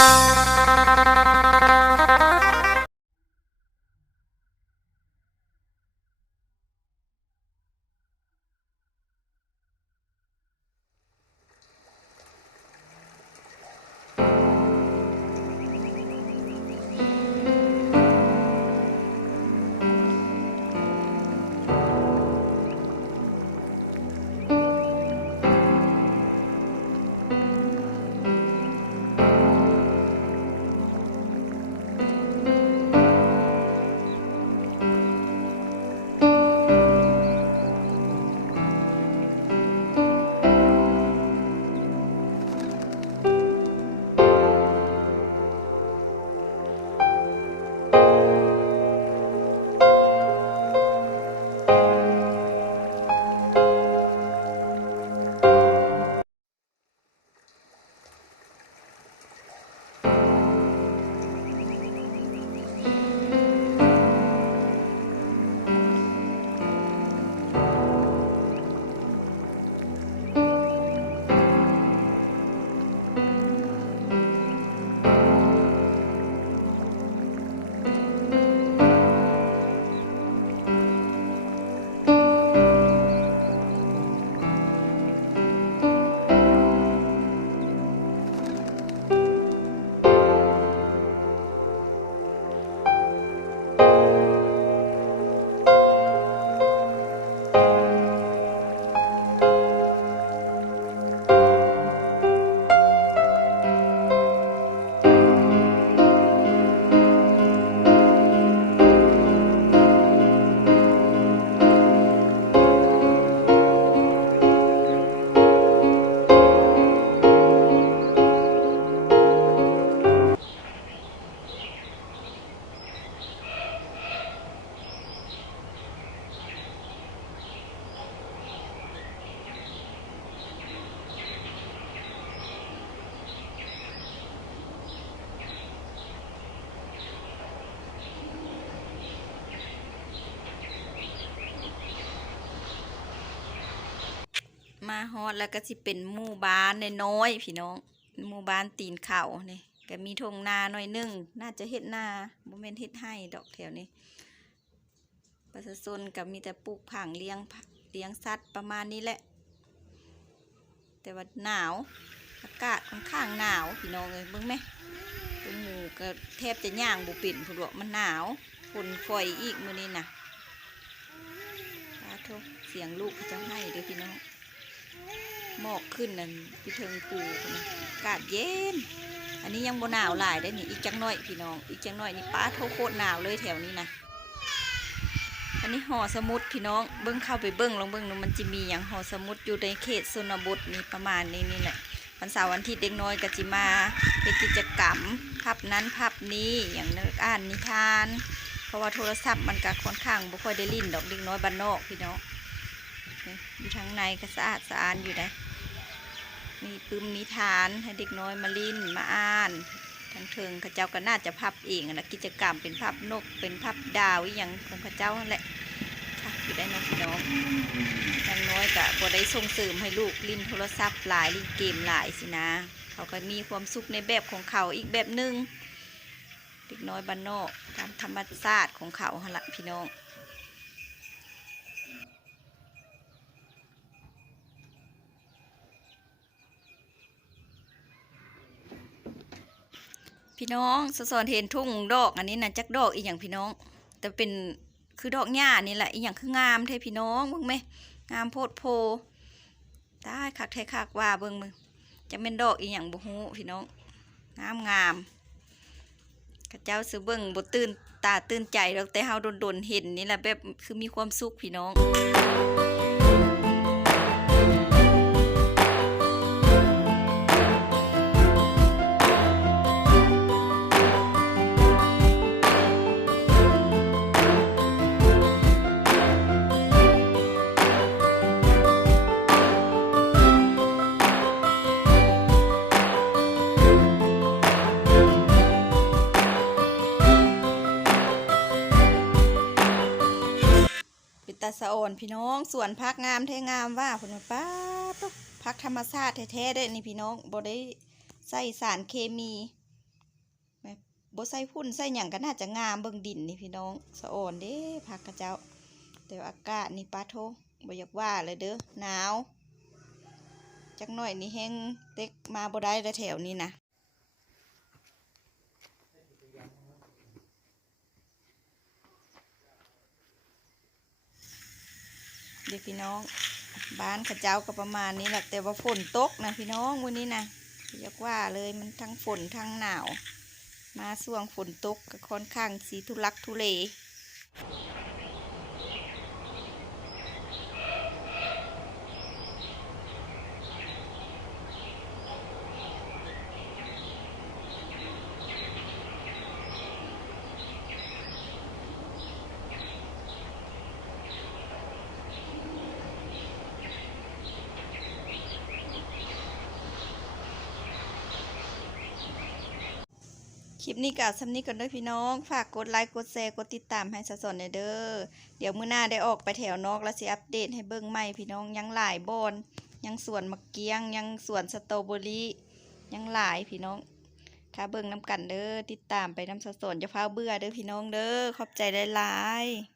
มา ฮอดแล้วก็สิเป็นหมู่บ้านน้อยๆพี่น้องหมู่บ้านตีนเขานี่ก็มีทงนาหน่อยหนึงน่าจะเฮ็ดนาบ่แม่นเฮ็ดให้ดอกแถวนี้ประชาชนก็มีแต่ปลูกผังเลี้ยงเลี้ยงสัตว์ประมาณนี้แหละ แต่ว่าหนาวอากาศค่อนข้างหนาวพี่น้องเอ้ยเบิ่งไหมตัวหมูก็แทบจะย่างบ่เป็นพุ่นดอกมันหนาวฝนฝอยอีกมือนี้น่ะสาธุเสียงลูกเขาจะให้เด้อพี่น้อง หมอกขึ้นนั่นพี่เทิงปูพุ่นะอากาศเย็น อันนี้ยังบ่หนาวหลายได้นี่อีกจังหน้อยพี่น้อง อีกจังหน้อยนี่ป้าเท่าโคตรหนาวเลยแถวนี้นะอันนี้หอสมุดพี่น้อง เบิ้งเข้าไปเบิ้งลองเบิ้งดูมันจะมีอย่างหอสมุดอยู่ในเขตชนบทนี่ประมาณนี้นี่แหละวันเสาร์วันอาที่เด็กน้อยก็จิมาเป็นกิจกรรมภาพนั้นภาพนี้อย่างนักอ่านนิทาน เพราะว่าโทรศัพท์มันก็ค่อนข้างบ่ค่อยได้ลิ้นดอกเด็กน้อยบ้านนอกพี่น้อง อยู่ทางในก็สะอาดสะอาดอยู่ได้มีปึมนิทานให้เด็กน้อยมาลิ้นมาอ่านทั้งเทิงข้าเจ้าก็น่าจะพับเองนะกิจกรรมเป็นพับนกเป็นพับดาวอย่างของข้าเจ้านั่นแหละค่ะอยู่ได้น้องพี่น้องอย่างน้อยก็บ่ได้ส่งเสริมให้ลูกลิ้นโทรศัพท์หลายลิ้นเกมหลายสินะ เขาก็มีความสุขในแบบของเขาอีกแบบหนึ่งเด็กน้อยบ้านนอกตามธรรมชาติของเขาหั่นละพี่น้อง พี่น้องสะสอนเห็นทุ่งดอก อันนี้นะจักดอกอีกอย่างพี่น้อง แต่เป็นคือดอกหญ้านี่แหละอีกอย่างคืองามเทพี่น้องเบิ่งไหมงามโพดโพได้คักแท้คักว่าเบิ่งมึงจะเป็นดอกอีกอย่างบ่ฮู้พี่น้องงามงามข้าเจ้าซื้อเบิ่งบตื่นตาตื่นใจดอกแต่เฮาโดนๆเห็นนี่แหละแบบคือมีความสุขพี่น้อง สะอ่อนพี่น้องสวนพักงามแท้งามว่าผลป้าดตุ๊พักธรรมชาติแท้ๆได้นี่พี่น้องบ่ได้ใส่สารเคมีบ่ใส่พุ่นใส่หยังก็น่าจะงามเบิ่งดินนี่พี่น้องสะอ่อนเด้ผักกระเจ้า แต่อากาศนี่ปาโทบ่อยากว่าเลยเด้อหนาวจักหน่อยนี่แห้งเต็กมาบ่ได้แล้วแถวนี้นะ ด้พี่น้อง บ้านข้าเจ้าก็ประมาณนี้แหละแต่ว่าฝนตกนะพี่น้องวันนี้นะอยากว่าเลยมันทั้งฝนทั้งหนาว มาส่วงฝนตกก็ค่อนข้างสีทุลักทุเล คลิปนี้กับสำนี้กันด้วยพี่น้อง ฝากกดไลค์กดแชร์กดติดตามให้สะสนหน่อเด้อเดี๋ยวมื้อหน้าได้ออกไปแถวนอกแล้วสิอัปเดตให้เบิ่งใหม่พี่น้องยังหลายบอนยังสวนมะเกียง ยังสวนสตรอเบอรี่ยังหลายพี่น้อง ถ้าเบิ่งน้ำกันเด้อติดตามไปน้ำสะสนจะเฝ้าเบื่อเด้อพี่น้องเด้อขอบใจหลายๆ